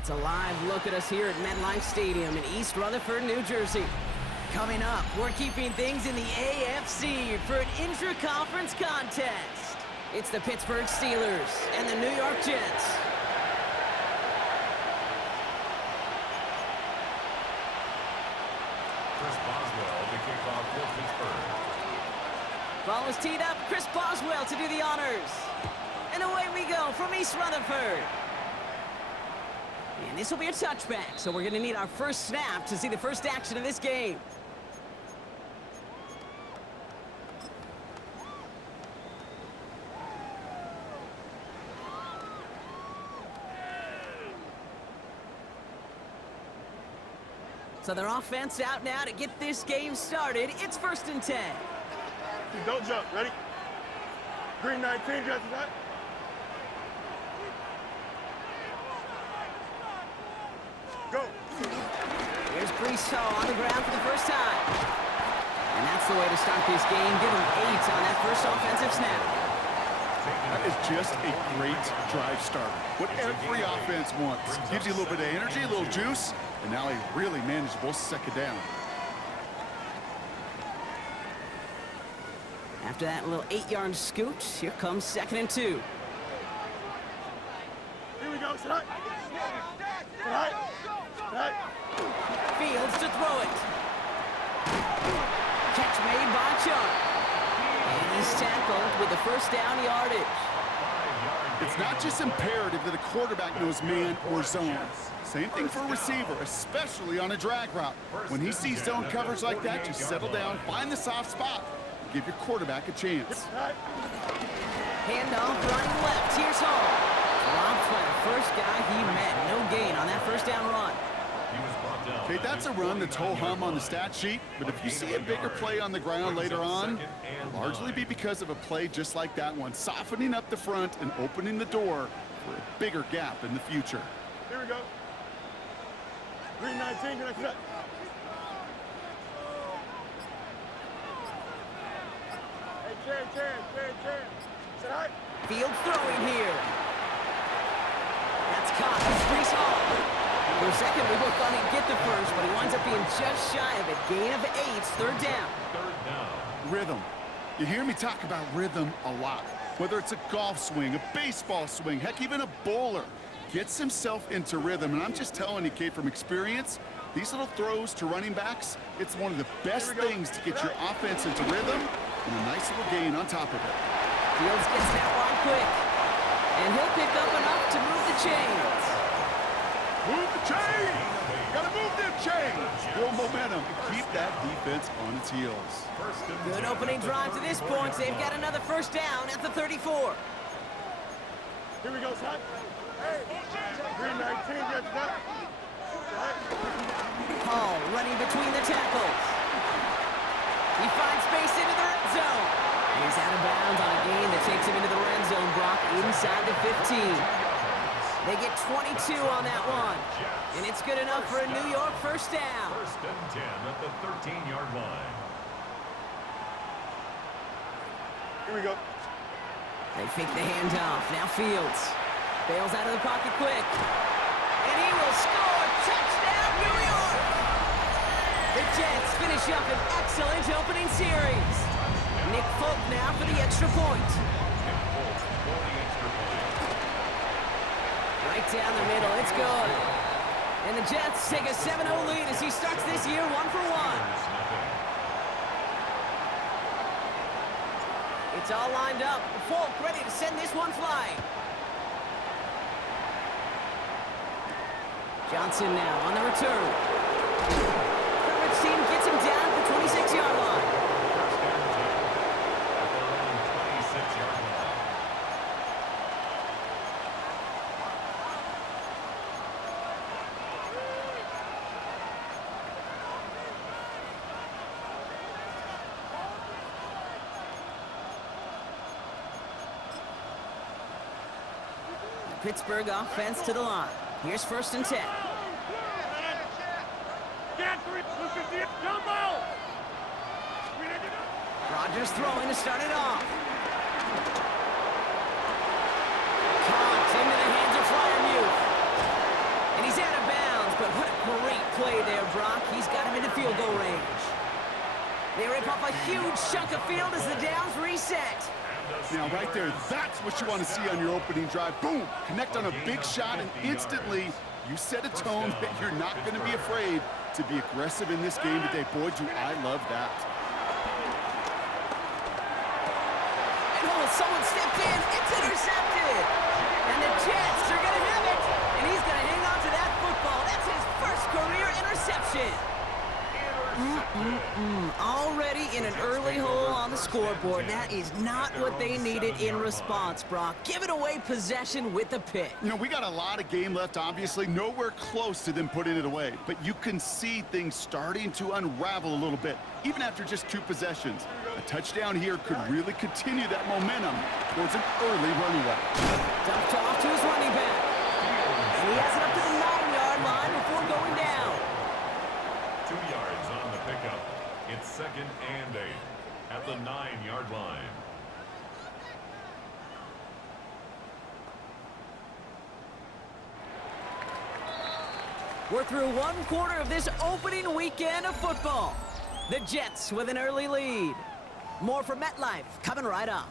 That's a live look at us here at MetLife Stadium in East Rutherford, New Jersey. Coming up, we're keeping things in the AFC for an intra-conference contest. It's the Pittsburgh Steelers and the New York Jets. Chris Boswell to kick off for Pittsburgh. Ball is teed up. Chris Boswell to do the honors. And away we go from East Rutherford. And this will be a touchback, so we're going to need our first snap to see the first action of this game. So their offense out now to get this game started. It's 1st and 10. Don't jump. Ready? Green 19, got that. Go. Here's Breece on the ground for the first time. And that's the way to start this game. Give him 8 on that first offensive snap. That is just a great drive starter. What every offense wants. Gives you a little bit of energy, a little juice, and now a really manageable second down. After that little 8-yard scoot, here comes 2nd and 2. Here we go. Sit high. Sit high. Sit high. Fields to throw it. Catch made by Chubb. And he's tackled with the first down yardage. It's not just imperative that a quarterback knows man or zone. Same thing for a receiver, especially on a drag route. When he sees zone coverage like that, just settle down, find the soft spot, give your quarterback a chance. Handoff running left. Here's Hall. Dropped by the first guy he met. No gain on that first down run. Okay, that's a run that's ho-hum on the stat sheet, but if you see a bigger play on the ground later on, it'll largely be because of a play just like that one, softening up the front and opening the door for a bigger gap in the future. Here we go. Green 19, get that. Hey, Chan. Sit high. Field throwing here. That's caught. It's Breece Hall. For a second, we looked on him get the first, but he winds up being just shy of it. Gain of 8, 3rd down. Rhythm. You hear me talk about rhythm a lot. Whether it's a golf swing, a baseball swing, heck, even a bowler gets himself into rhythm. And I'm just telling you, Kate, from experience, these little throws to running backs, it's one of the best things to get your offense into rhythm and a nice little gain on top of it. Fields gets that one quick. And he'll pick up enough to move the chains. Move the chains! Gotta move them chains! Build momentum and keep that defense on its heels. Good opening drive to this point. They've got another first down at the 34. Here we go, son. Hey, Green 19, get that. Hall running between the tackles. He finds space into the red zone. He's out of bounds on a gain that takes him into the red zone, Brock, inside the 15. They get 22 on that one. And it's good enough for a New York first down. 1st and 10 at the 13-yard line. Here we go. They fake the handoff. Now Fields bails out of the pocket quick. And he will score. Touchdown, New York! The Jets finish up an excellent opening series. Nick Folk now for the extra point. Right down the middle, it's good. And the Jets take a 7-0 lead as he starts this year 1 for 1. It's all lined up. Folk ready to send this one flying. Johnson now on the return. Coverage team gets him down at the 26-yard line. Pittsburgh offense to the line. Here's 1st and 10. Rodgers throwing to start it off. Caught into the hands of Freiermuth. And he's scrape off a huge chunk of field as the downs reset. Now, right there, that's what you want to see on your opening drive. Boom! Connect on a big shot, and instantly you set a tone that you're not going to be afraid to be aggressive in this game today. Boy, do I love that. And someone stepped in. It's intercepted. And the Jets are going to have it. And he's going to hang on to that football. That's his first career interception. Already in an early hole on the scoreboard. That is not what they needed in response, Brock. Giving away possession with the pick. You know, we got a lot of game left, obviously. Nowhere close to them putting it away. But you can see things starting to unravel a little bit, even after just 2 possessions. A touchdown here could really continue that momentum towards an early runaway. Dumped off to his running back. And he has it up to the 9-yard line before going down. 2 yards on the pickup. It's 2nd and 8 at the 9-yard line. We're through 1 quarter of this opening weekend of football. The Jets with an early lead. More from MetLife coming right up.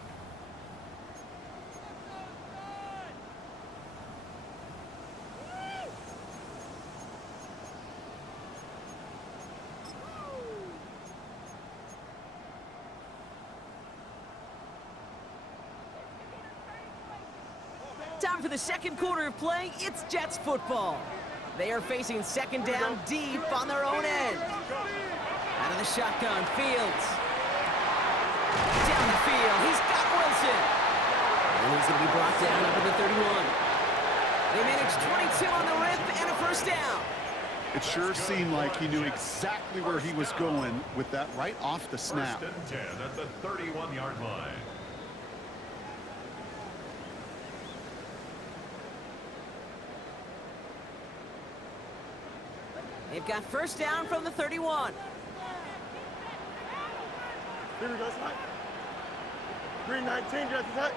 Time for the 2nd quarter of play. It's Jets football. They are facing 2nd down deep on their own end. Out of the shotgun, Fields. Down the field, he's got Wilson. And he's going to be brought down up at the 31. They managed 22 on the rip and a first down. It sure seemed like he knew exactly where he was going with that right off the snap. 1st and 10 at the 31-yard line. They've got first down from the 31. Here we go, slide. Green 19, Jets attack.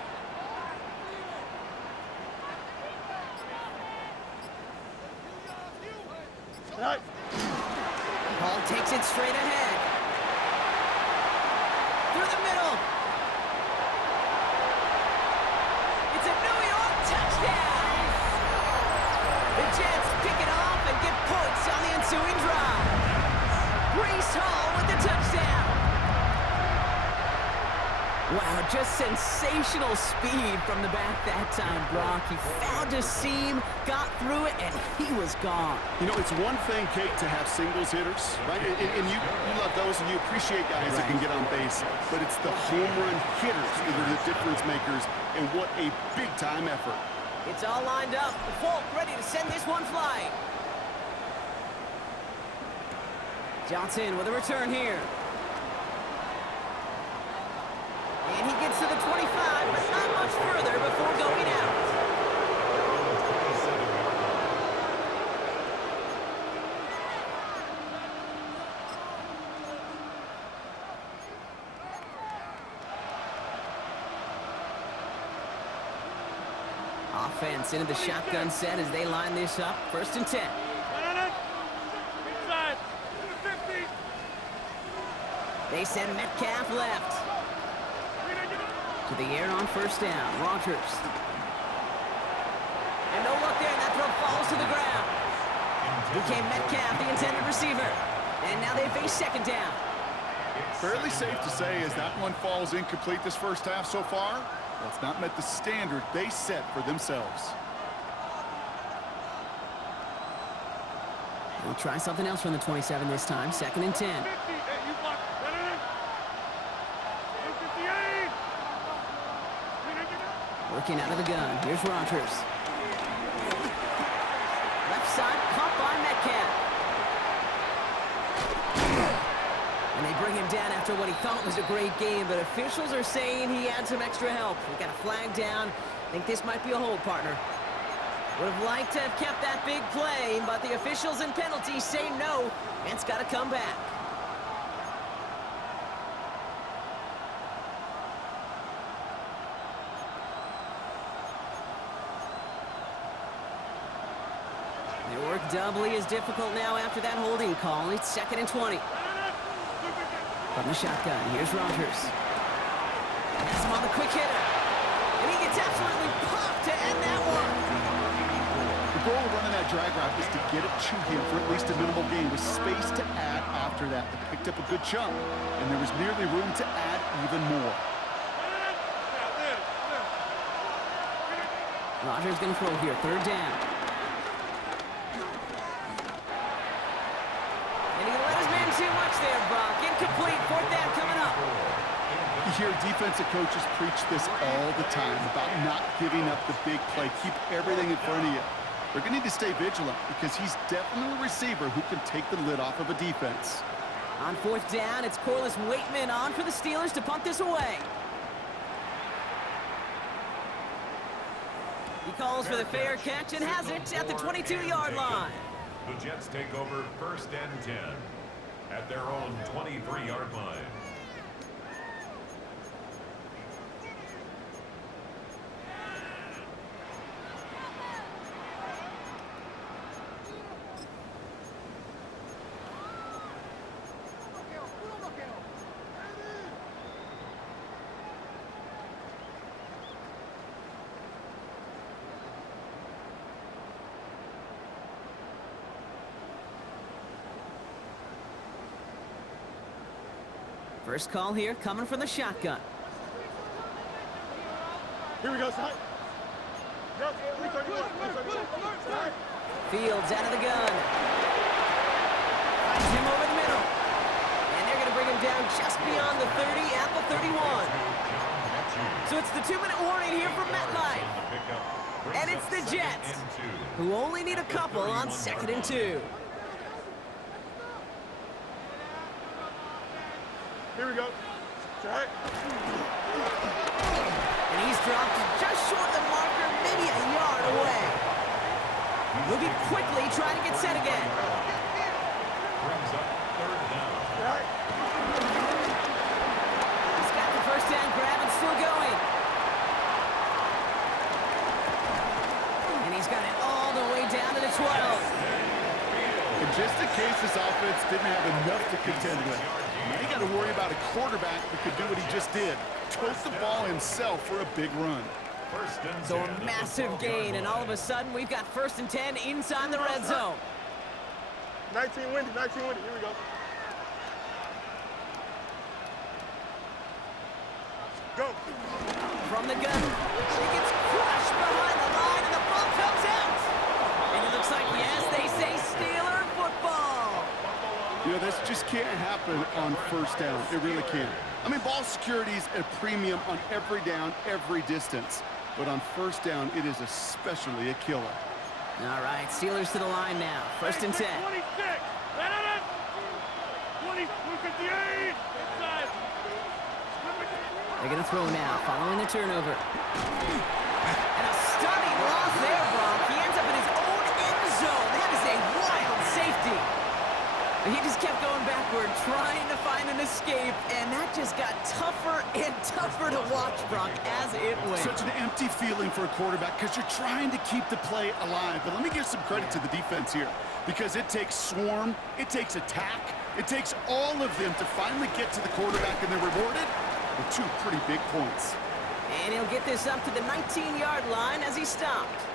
Right. Ball takes it straight ahead. Through the middle. It's a New York touchdown. The Jets pick it off and get points on the ensuing drive. Breece with the touchdown. Wow, just sensational speed from the back that time, Brock. He found a seam, got through it, and he was gone. You know, it's one thing, Kate, to have singles hitters, right? And you love those, and you appreciate guys that can get on base. But it's the home run hitters that are the difference makers, and what a big-time effort. It's all lined up. The Folk ready to send this one flying. Johnson with a return here. And he gets to the 25, but not much further before going out. Offense into the shotgun set as they line this up. 1st and 10. Inside. 50. They send Metcalf left. To the air on first down. Rogers. And no luck there. That throw falls to the ground. Became Metcalf, the intended receiver. And now they face 2nd down. Fairly safe to say as that one falls incomplete this first half so far, well, it's not met the standard they set for themselves. We'll try something else from the 27 this time. 2nd and 10. 50. Hey, you block. Working out of the gun. Here's Rogers. Left side, caught by Metcalf. And they bring him down after what he thought was a great game, but officials are saying he had some extra help. We got a flag down. I think this might be a hold, partner. Would have liked to have kept that big play, but the officials and penalties say no, and it's got to come back. Their work doubly is difficult now after that holding call. It's 2nd and 20. From the shotgun, here's Rodgers. Has him on the quick hitter. And he gets absolutely popped to end that one. The goal of running that drag route is to get it to him for at least a minimal gain with space to add after that. They picked up a good chunk, and there was nearly room to add even more. Rodgers going to throw here, third down. And he let his man too much there, Brock. Incomplete, fourth down coming up. You hear defensive coaches preach this all the time about not giving up the big play. Keep everything in front of you. They're going to need to stay vigilant because he's definitely a receiver who can take the lid off of a defense. On fourth down, it's Corliss Waitman on for the Steelers to punt this away. He calls for the fair catch and has it at the 22-yard line. The Jets take over 1st and 10 at their own 23-yard line. First call here coming from the shotgun. Here we go, son. Fields out of the gun. Finds him over the middle. And they're going to bring him down just beyond the 30 at the 31. So it's the 2-minute warning here from MetLife. And it's the Jets, who only need a couple on 2nd and 2. Here we go. Right. And he's dropped just short of the marker, maybe a yard away. Moving quickly, trying to get set again. Brings up 3rd down. Right. He's got the first down grab and still going. And he's got it all the way down to the 12. And just in case this offense didn't have enough to contend with, now you got to worry about a quarterback that could do what he just did. Tote the ball himself for a big run. So a massive gain, and all of a sudden we've got 1st and 10 inside the red zone. 19 windy, 19 windy. Here we go. Go. From the gun, he gets crushed behind the line, and the ball comes out. And it looks like, yes, they say Steeler football. You know, this just can't happen on 1st down. It really can't. I mean, ball security is a premium on every down, every distance. But on 1st down, it is especially a killer. All right, Steelers to the line now. 1st and 10. 26. 258. They're going to throw now, following the turnover. And a stunning loss there, Brock. He ends up in his own end zone. That is a wild safety. He just kept going backward, trying to find an escape, and that just got tougher and tougher to watch, Brock, as it went. Such an empty feeling for a quarterback because you're trying to keep the play alive. But let me give some credit to the defense here because it takes swarm, it takes attack, it takes all of them to finally get to the quarterback, and they're rewarded with 2 pretty big points. And he'll get this up to the 19-yard line as he stopped.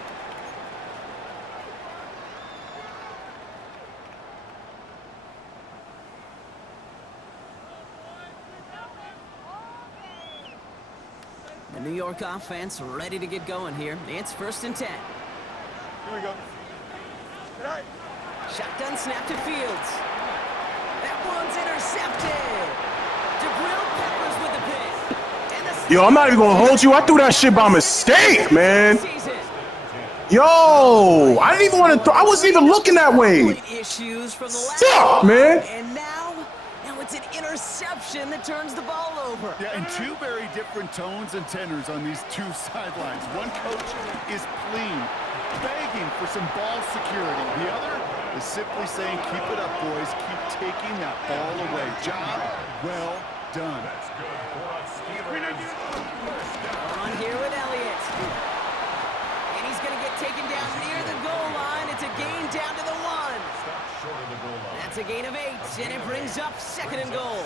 The New York offense ready to get going here. It's 1st and 10. Here we go. Right. Shotgun snap to Fields. That one's intercepted. Jabril Peppers with the pick. And the Yo, I'm not even gonna hold you. I threw that shit by mistake, man. Yo, I didn't even want to throw. I wasn't even looking that way. Issues from the last Fuck, man. And now it's an interception that turns the ball over. Yeah, and 2 very different tones and tenors on these 2 sidelines. One coach is pleading, begging for some ball security. The other is simply saying, keep it up, boys. Keep taking that ball away. Job well done. That's good for us, Steelers. On here with Elliott. And he's going to get taken down near the goal line. It's a gain down to the 1. Stop short of the goal line. That's It's a gain of 8, and it brings up 2nd and goal.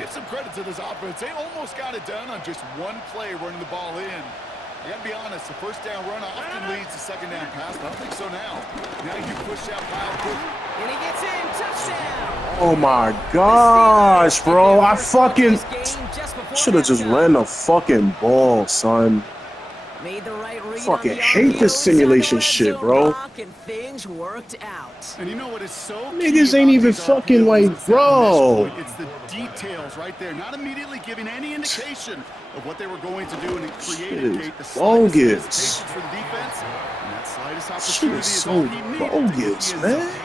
Give some credit to this offense. They almost got it done on just one play running the ball in. I got to be honest, the first down run often leads to second down pass, but I don't think so now. Now you push out Kyle quickly. And he gets in. Touchdown. Oh my gosh, bro. I fucking should have just ran the fucking ball, son. Made the right read Fucking on the hate this simulation shit, bro. And things worked out. And you know what is so Niggas key ain't about even these fucking RPOs like, is that bro. at this point, it's the details right there, not immediately giving any indication of what they were going to do, and it created Kate the slightest hesitations for the defense. And that slightest Shit opportunity is is so all he needed to bogus, get man.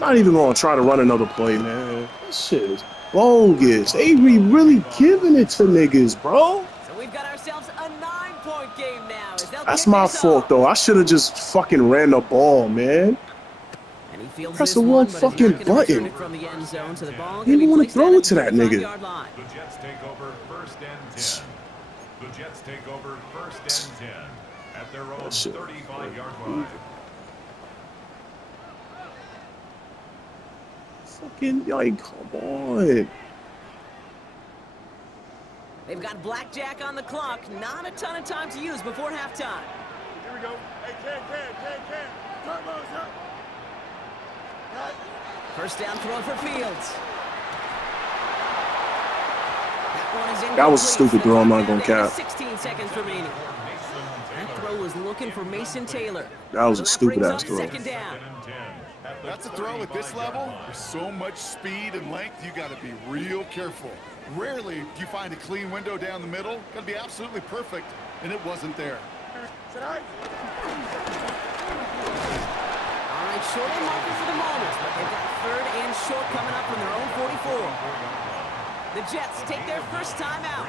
Not even gonna try to run another play, man. That shit is bogus. They be really giving it to niggas, bro. So we've got ourselves a 9-point game now. That's my fault, though. I should have just fucking ran the ball, man. And he feels Press this the one, wrong but he's not fucking gonna return button. it from the end zone, so the ball He didn't want to throw it to that nigga. The Jets take over 1st and 10. The Jets take over 1st and 10 at their own 35-yard line. Fucking, like, come on. They've got blackjack on the clock. Not a ton of time to use before halftime. Here we go. Hey, Ken. Turbos up. Right. First down throw for Fields. That was a stupid throw, I'm not gonna cap. 16 seconds remaining. That throw was looking for Mason Taylor. That was a stupid-ass throw. Second down. That's a throw at this level. With so much speed and length, you got to be real careful. Rarely do you find a clean window down the middle. Got to be absolutely perfect, and it wasn't there. All right, short and marker for the moment, but they've got 3rd and short coming up from their own 44. The Jets take their first time out.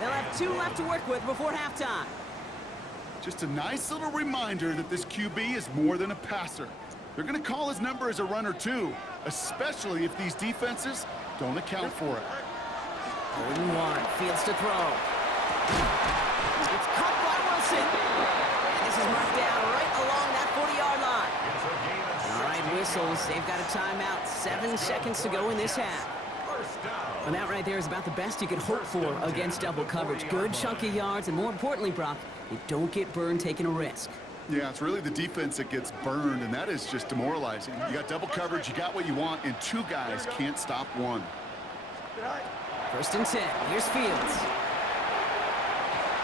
They'll have 2 left to work with before halftime. Just a nice little reminder that this QB is more than a passer. They're going to call his number as a runner, too, especially if these defenses don't account for it. 3rd and 1, Fields to throw. It's caught by Wilson. And this is marked down right along that 40-yard line. All right, whistles. They've got a timeout. 7 seconds to go in this half. And that right there is about the best you could hope for against double coverage. Good chunky yards, and more importantly, Brock, you don't get burned taking a risk. Yeah, it's really the defense that gets burned, and that is just demoralizing. You got double coverage, you got what you want, and 2 guys can't stop one. 1st and 10. Here's Fields.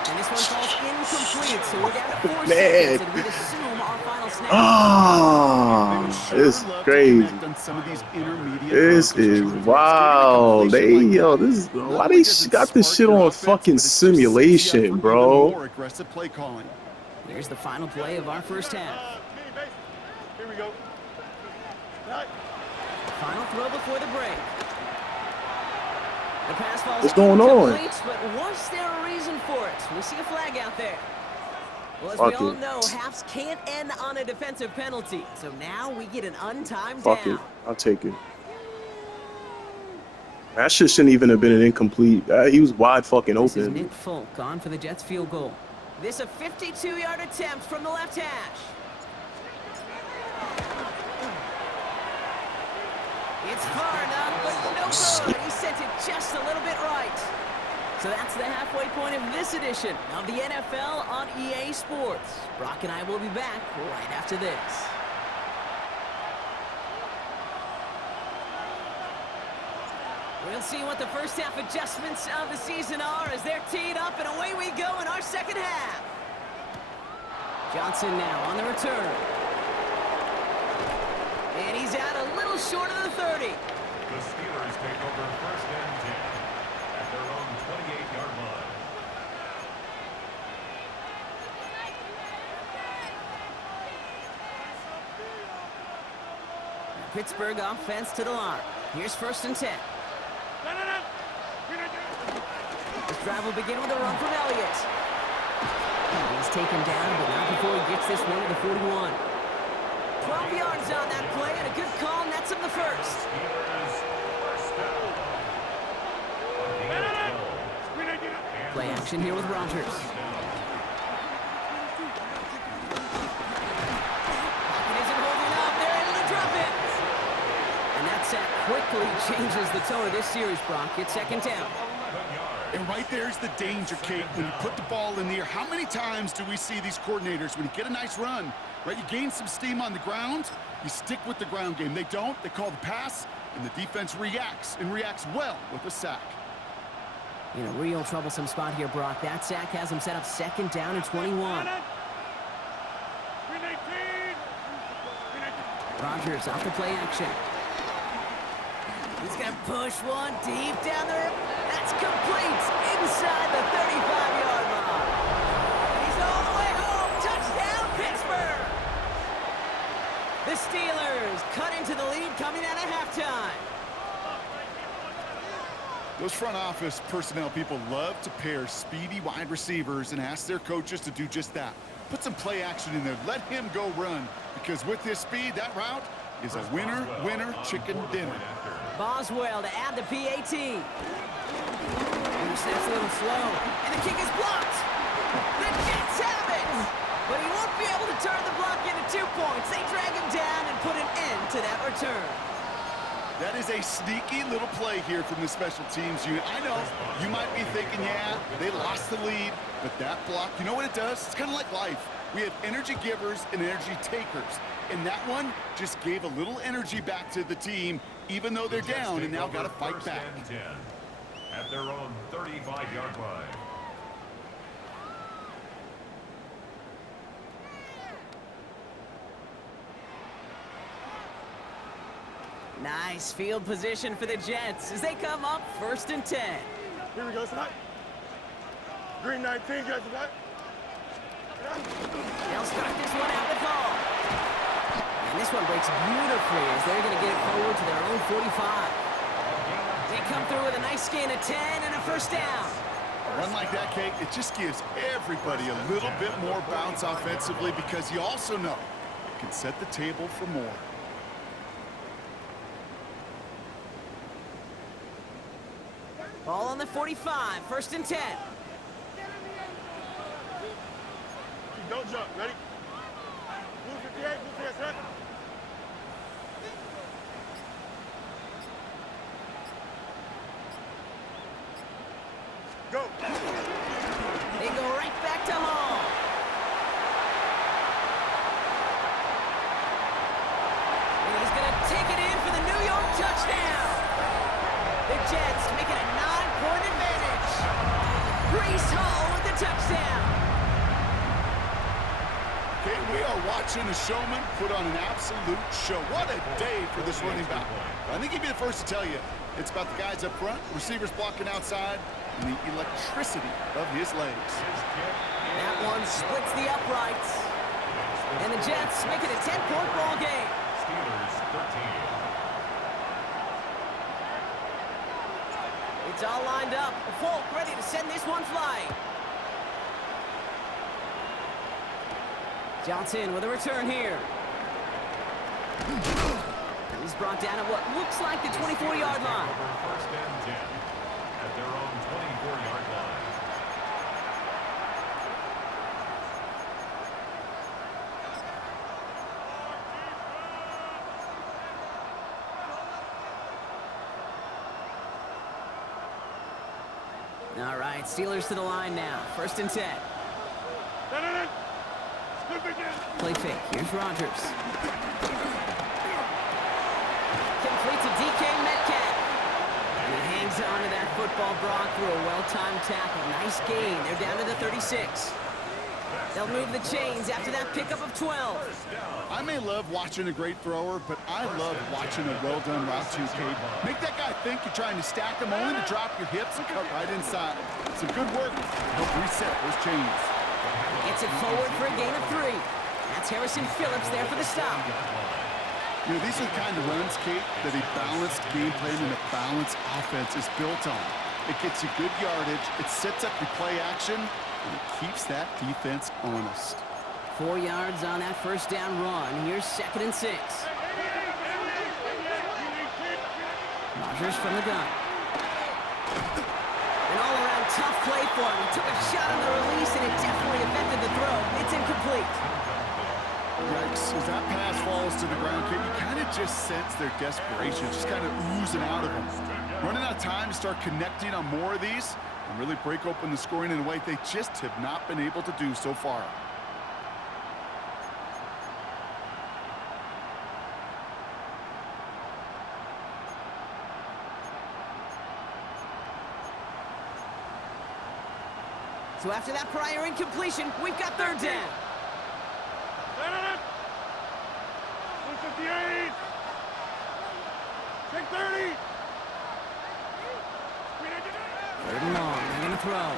And this one falls incomplete, so we're down to 4 seconds, and we'd assume our final snap. Ah, it's crazy. This is wild. Yo, this is why they got this shit on fucking simulation, bro. Here's the final play of our first half. Here we go. Final throw before the break. The pass falls What's going on? But was there a reason for it? We see a flag out there. Well, as we all know, halves can't end on a defensive penalty. So now we get an untimed down. Fuck it. I'll take it. That shit shouldn't even have been an incomplete. He was wide fucking This is open. Nick Folk on for the Jets field goal. This a 52-yard attempt from the left hash. It's far enough, but no good. He sent it just a little bit right. So that's the halfway point of this edition of the NFL on EA Sports. Brock and I will be back right after this. We'll see what the first half adjustments of the season are as they're teed up, and away we go in our second half. Johnson now on the return. And he's out a little short of the 30. The Steelers take over 1st and 10 at their own 28-yard line. Pittsburgh offense to the line. Here's 1st and 10. This drive will begin with a run from Elliott. He's taken down, but not before he gets this one to the 41. 12 yards on that play, and a good call nets him the first. Play action here with Rodgers. Pocket isn't holding up. They're able to drop it. quickly changes the tone of this series, Brock. It's second down. And right there's the danger, Kate. When you put the ball in the air, how many times do we see these coordinators, when you get a nice run, right, you gain some steam on the ground, you stick with the ground game. They don't, they call the pass, and the defense reacts, and reacts well with a sack. In a real troublesome spot here, Brock. That sack has him set up second down and 21. Rodgers off the play action. He's going to push one deep down there. That's complete inside the 35-yard line. And he's all the way home. Touchdown, Pittsburgh. The Steelers cut into the lead coming out of halftime. Those front office personnel people love to pair speedy wide receivers and ask their coaches to do just that. Put some play action in there. Let him go run. Because with his speed, that route is a winner, winner, chicken dinner. Boswell to add the PAT. Intercepts a little slow. And the kick is blocked. The Jets have it. But he won't be able to turn the block into 2 points. They drag him down and put an end to that return. That is a sneaky little play here from the special teams unit. I know you might be thinking, yeah, they lost the lead, but that block, you know what it does? It's kind of like life. We have energy givers and energy takers. And that one just gave a little energy back to the team, even though they're down and now got to fight back. At their own 35-yard line. Nice field position for the Jets as they come up 1st and 10. Here we go, son. Green 19, guys, what? They'll start this one out with Hall. And this one breaks beautifully as they're going to get it forward to their own 45. They come through with a nice gain of 10 and a first down. A run like that, Kate, it just gives everybody a little bit more bounce offensively because you also know it can set the table for more. Ball on the 45, 1st and 10. Don't jump. Ready? Blue 58, blue 57. Go. They go right back to Hall. And he's going to take it in for the New York touchdown. The Jets making a 9-point advantage. Breece Hall with the touchdown. Okay, we are watching a showman put on an absolute show. What a day for this running back. I think he'd be the first to tell you it's about the guys up front, receivers blocking outside, and the electricity of his legs. That one splits the uprights. And the Jets make it a 10-point ball game. Steelers 13. It's all lined up. Folk ready to send this one flying. Johnson with a return here. He's brought down at what looks like the 24-yard line. 1st and 10 at their own 24-yard line. All right, Steelers to the line now. 1st and 10. Play fake. Here's Rodgers. Complete to DK Metcalf. And he hangs on to that football, Brock, through a well-timed tackle. Nice gain. They're down to the 36. They'll move the chains after that pickup of 12. I may love watching a great thrower, but I love watching a well-done route too, Kate. Make that guy think you're trying to stack him, only to drop your hips and cut right inside. Some good work to help reset those chains. Gets it forward for a gain of 3. That's Harrison Phillips there for the stop. You know, these are the kind of runs, Kate, that a balanced game plan and a balanced offense is built on. It gets you good yardage, it sets up your play action, and it keeps that defense honest. 4 yards on that first down run. Here's 2nd and 6. Rodgers from the gun. An all-around tough play for him. He took a shot on the release, and it definitely affected the throw. It's incomplete. Yikes. As that pass falls to the ground, Kate, you kind of just sense their desperation, just kind of oozing out of them. Running out of time to start connecting on more of these and really break open the scoring in a way they just have not been able to do so far. So after that prior incompletion, we've got third down. 158. Take 30. Third and long. They're going to throw.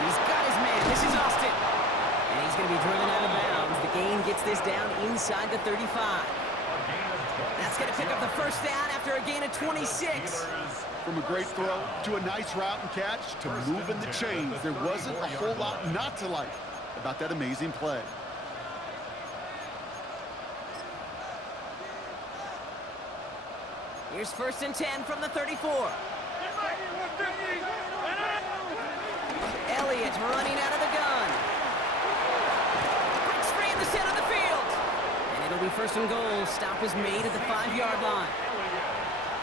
He's got his man. This is Austin. And he's going to be driven out of bounds. The gain gets this down inside the 35. That's going to pick up the first down after a gain of 26. From a great throw to a nice route and catch to moving the chains, there wasn't a whole lot not to like about that amazing play. Here's first and 10 from the 34. Elliott running out of the gun. Breaks free in the center of the field. And it'll be first and goal. Stop is made at the 5-yard line.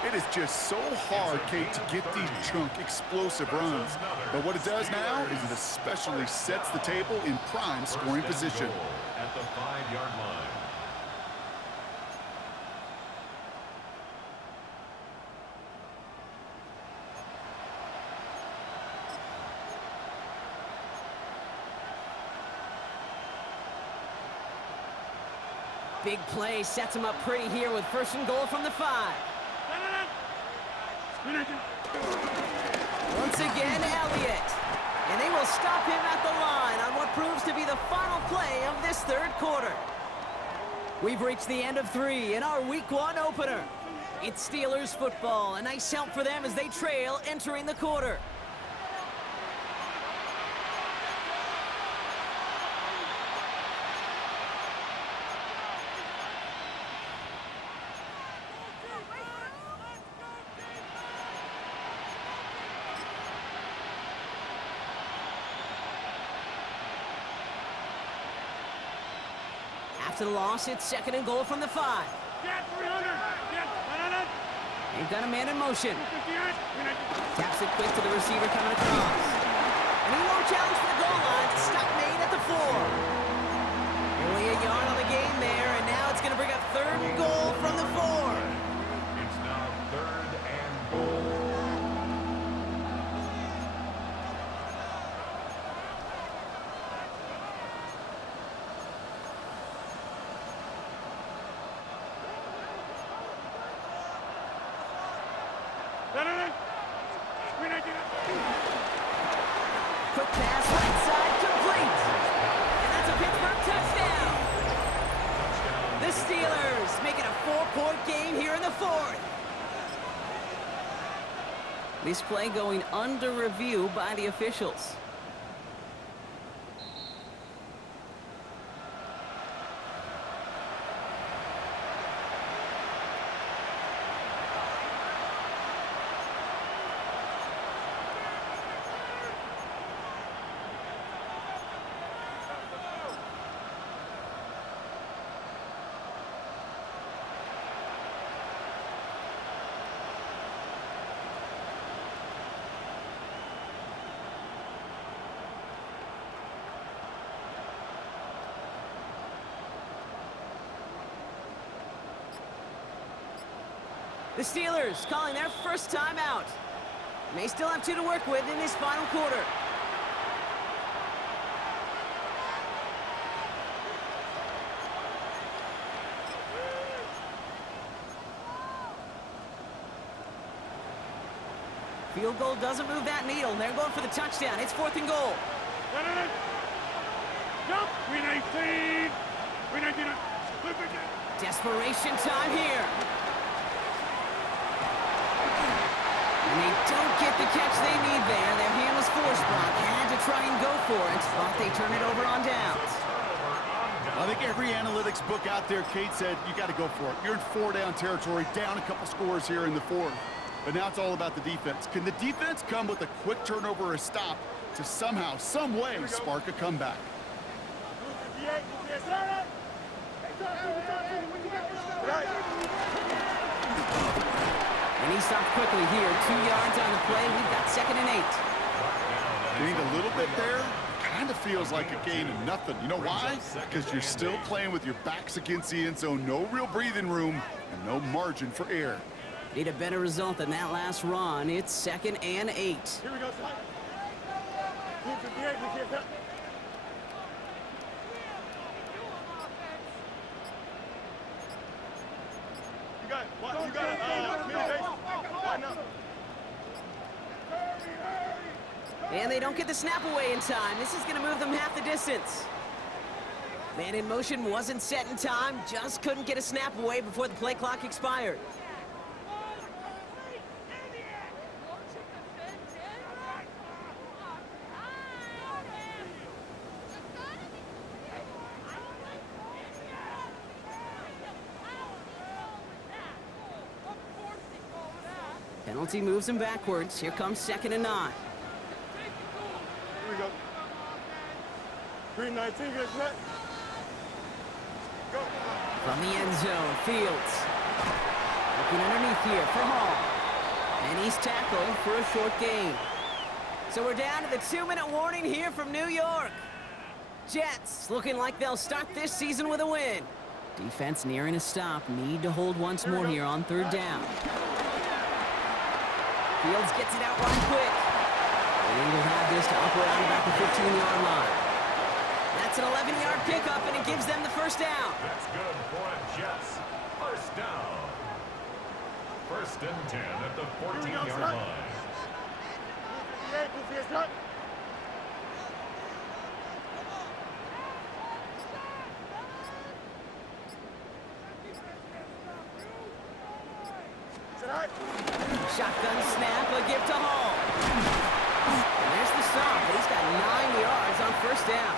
It is just so hard, Kate, to get these chunk, explosive runs. But what it does now is it especially sets the table in prime scoring position. At the 5-yard line. Big play sets him up pretty here with first and goal from the 5. Once again, Elliott. And they will stop him at the line on what proves to be the final play of this third quarter. We've reached the end of 3 in our Week 1 opener. It's Steelers football. A nice help for them as they trail entering the quarter. After the loss, it's second and goal from the 5. They've got a man in motion. Taps it quick to the receiver coming across. And he won't challenge for the goal line. Stop made at the 4. Only a yard on the game there, and now it's going to bring up third and goal from the 4. It's now third and goal. Quick pass, right side, complete. And that's a Pittsburgh touchdown. The Steelers making a 4-point game here in the 4th. This play going under review by the officials. The Steelers calling their first time out. They still have 2 to work with in this final quarter. Field goal doesn't move that needle. They're going for the touchdown. It's 4th and goal. Jump! Win 18! Win 18! Desperation time here. And they don't get the catch they need there. Their hand was forced. Brock had to try and go for it, but they turn it over on downs. I think every analytics book out there, Kate, said you got to go for it. You're in 4-down territory, down a couple scores here in the 4th. But now it's all about the defense. Can the defense come with a quick turnover or a stop to somehow, some way, spark a comeback? And he stopped quickly here. 2 yards on the play. We've got 2nd and 8. Gained a little bit there. Kind of feels like a gain of nothing. You know why? Because you're still playing with your backs against the end zone. No real breathing room and no margin for error. Need a better result than that last run. It's 2nd and 8. Here we go, son. Move to the edge, we can't touch. You got mini base. Line up. And they don't get the snap away in time. This is going to move them half the distance. Man in motion wasn't set in time. Just couldn't get a snap away before the play clock expired. Penalty moves him backwards. Here comes 2nd and 9. Here we go. Green 19, get set. Go. From the end zone, Fields. Looking underneath here for Hall. And he's tackled for a short gain. So we're down to the 2-minute warning here from New York. Jets looking like they'll start this season with a win. Defense nearing a stop. Need to hold once more here on 3rd down. Fields gets it out right quick. And he will have this to up around about the 15-yard line. That's an 11-yard pickup, and it gives them the 1st down. That's good for the Jets. 1st down. 1st and 10 at the 14-yard line. Move to the edge, son. Shotgun snap, a gift to Hall. And there's the stop, but he's got 9 yards on 1st down.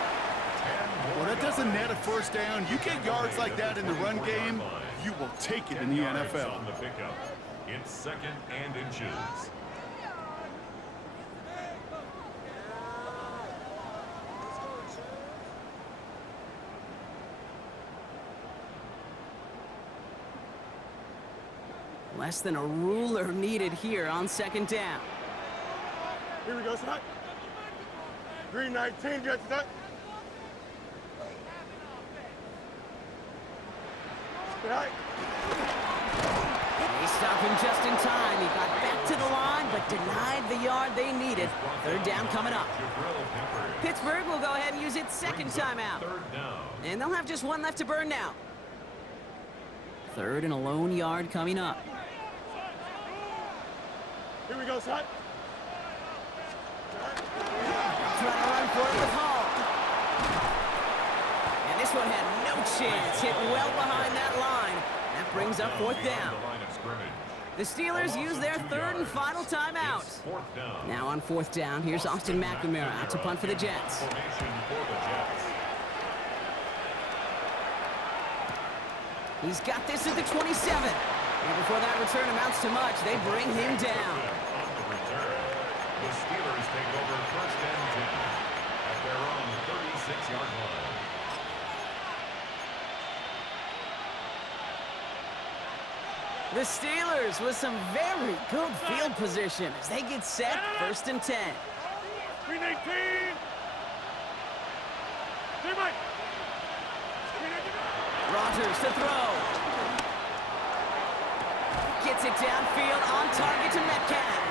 Well, that doesn't net a 1st down. You get yards like that in the run game, you will take it in the NFL. On the pickup. It's 2nd and inches. Less than a ruler needed here on 2nd down. Here we go, son. Green 19, get set. Right. They stop him just in time. He got back to the line, but denied the yard they needed. 3rd down coming up. Pittsburgh will go ahead and use its 2nd timeout. 3rd down. And they'll have just 1 left to burn now. 3rd and a lone yard coming up. Here we go, son. Trying to run for it with Hall. And this one had no chance. Hit well behind that line. That brings up 4th down. The Steelers use their 3rd and final timeout. Now on 4th down, here's Austin McNamara out to punt for the Jets. He's got this at the 27. And before that return amounts to much, they bring him down. The Steelers take over 1st and 10 at their own 36-yard line. The Steelers with some very good field position as they get set 1st and 10. Green 18. Stay back. Rodgers to throw. Gets it downfield on target to Metcalf.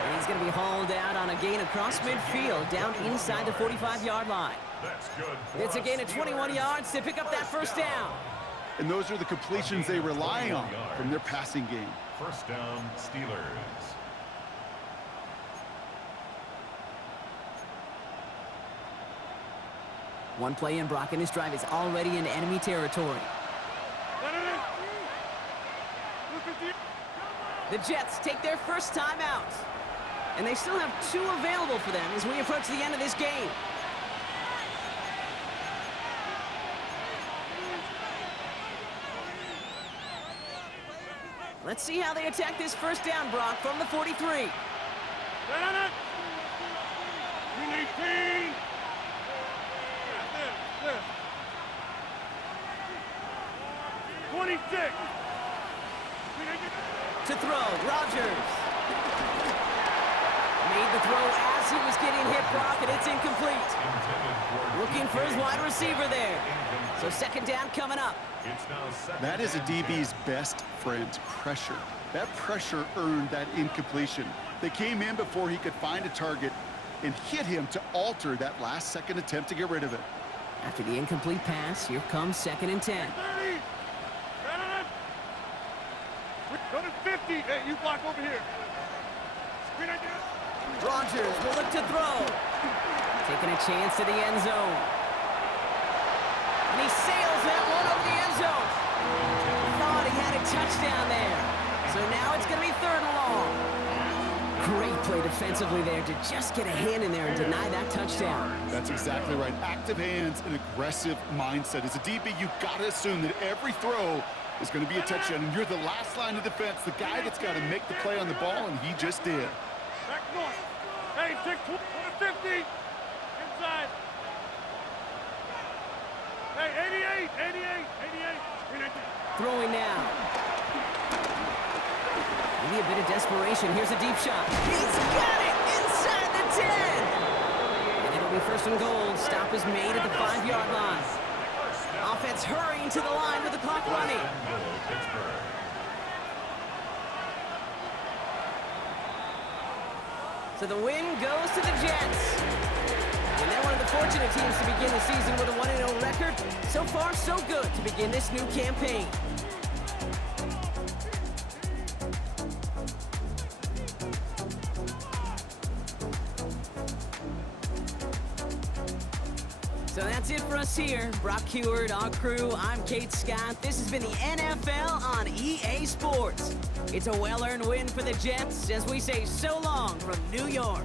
And he's going to be hauled out on a gain across midfield down inside the 45-yard line. That's good. It's a gain of 21 yards to pick up that 1st down. And those are the completions they rely on from their passing game. 1st down, Steelers. One play in, Brock, and his drive is already in enemy territory. The Jets take their 1st timeout. And they still have 2 available for them as we approach the end of this game. Let's see how they attack this 1st down, Brock, from the 43. Green 18. 26. To throw, Rodgers. Made the throw as he was getting hit, Brock, and it's incomplete. Looking for his wide receiver there. So second down coming up. That is a DB's best friend, pressure. That pressure earned that incompletion. They came in before he could find a target and hit him to alter that last-second attempt to get rid of it. After the incomplete pass, here comes 2nd and 10. 30. Go to 50. Hey, you block over here. Screen idea. Rodgers will look to throw. Taking a chance to the end zone. And he sails that one over the end zone. Thought he had a touchdown there. So now it's going to be 3rd and long. Great play defensively there to just get a hand in there and deny that touchdown. That's exactly right. Active hands and aggressive mindset. As a DB, you've got to assume that every throw is going to be a touchdown, and you're the last line of defense, the guy that's got to make the play on the ball, and he just did. Back north. Hey, 6, 50. Inside. Hey, 88. Throwing now. Maybe a bit of desperation. Here's a deep shot. He's got it inside the 10. And it'll be 1st and goal. Stop is made at the 5-yard line. Offense hurrying to the line with the clock running. So the win goes to the Jets. And they're one of the fortunate teams to begin the season with a 1-0 record. So far, so good to begin this new campaign. So that's it for us here. Brock Heward, our crew, I'm Kate Scott. This has been the NFL on EA Sports. It's a well-earned win for the Jets as we say so long from New York.